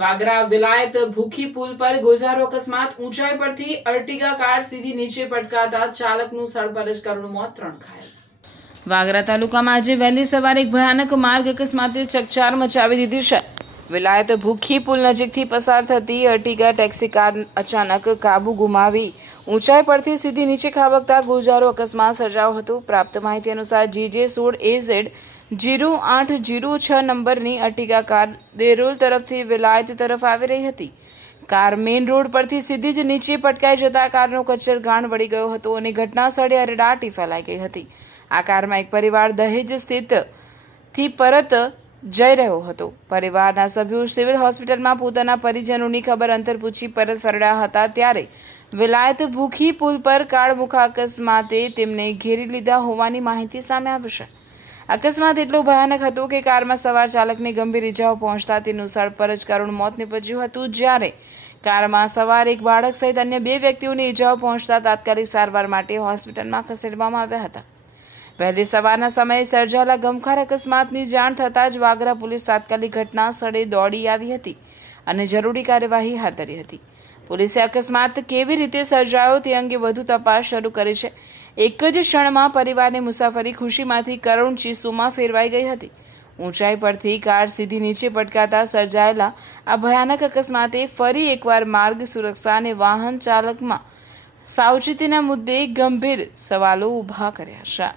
વાગરા વિલાયત ભૂખી પુલ પર ગોઝારો અકસ્માત, ઊંચાઈ પરથી અર્ટિગા કાર સીધી નીચે પટકાતા ચાલકનું સ્થળ જ કરુણ મોત, 3 ઘાયલ। વાગરા તાલુકામાં આજે વહેલી સવારે એક ભયાનક માર્ગ અકસ્માતે ચકચાર મચાવી દીધી છે। વિલાયત ભૂખી પુલ નજીકથી પસાર થતી અર્ટિગા ટેક્સી કાર અચાનક કાબુ ગુમાવી ઊંચાઈ પરથી સીધી નીચે ખાબકતા ગોઝારો અકસ્માત સર્જાયો હતો। પ્રાપ્ત માહિતી અનુસાર GJ16AZ 0806 નંબરની અર્ટિગા કાર દેરોલ તરફથી વિલાયત તરફ આવી રહી હતી। કાર મેઇન રોડ પરથી સીધી જ નીચે પટકાઈ જતા કારનો કચરગાણ વળી ગયો હતો અને ઘટના સ્થળે અરેરાટી ફેલાઈ ગઈ હતી। આ કારમાં એક પરિવાર દહેજ સ્થિતથી પરત જઈ રહ્યો હતો। પરિવારના સભ્યો સિવિલ હોસ્પિટલમાં પોતાના પરિજનોની ખબર અંતર પૂછી પરત ફર્યા હતા ત્યારે વિલાયત ભૂખી પુલ પર કાળમુખા અકસ્માતે તેમને ઘેરી લીધા હોવાની માહિતી સામે આવી છે। અકસ્માત એટલો ભયાનક હતો કે કારમાં સવાર ચાલકને ગંભીર ઇજાઓ પહોંચતા તેનું સ્થળ પર જ કરુણ મોત નીપજ્યું હતું, જ્યારે કારમાં સવાર એક બાળક સહિત અન્ય 2 વ્યક્તિઓને ઇજાઓ પહોંચતા તાત્કાલિક સારવાર માટે હોસ્પિટલમાં ખસેડવામાં આવ્યા હતા। વહેલી સવારના સમયે સર્જાયેલા ગમખાર અકસ્માતની જાણ થતાં જ વાગરા પોલીસ તાત્કાલિક ઘટના સ્થળે દોડી આવી હતી અને જરૂરી કાર્યવાહી હાથ ધરી હતી। પોલીસે અકસ્માત કેવી રીતે સર્જાયો તે અંગે વધુ તપાસ શરૂ કરી છે। એક જ ક્ષણમાં પરિવારની મુસાફરી ખુશીમાંથી કરુણ ચીસોમાં ફેરવાઈ ગઈ હતી। ઊંચાઈ પરથી કાર સીધી નીચે પટકાતા સર્જાયેલા આ ભયાનક અકસ્માતે ફરી એકવાર માર્ગ સુરક્ષા અને વાહન ચાલકમાં સાવચેતીના મુદ્દે ગંભીર સવાલો ઊભા કર્યા છે।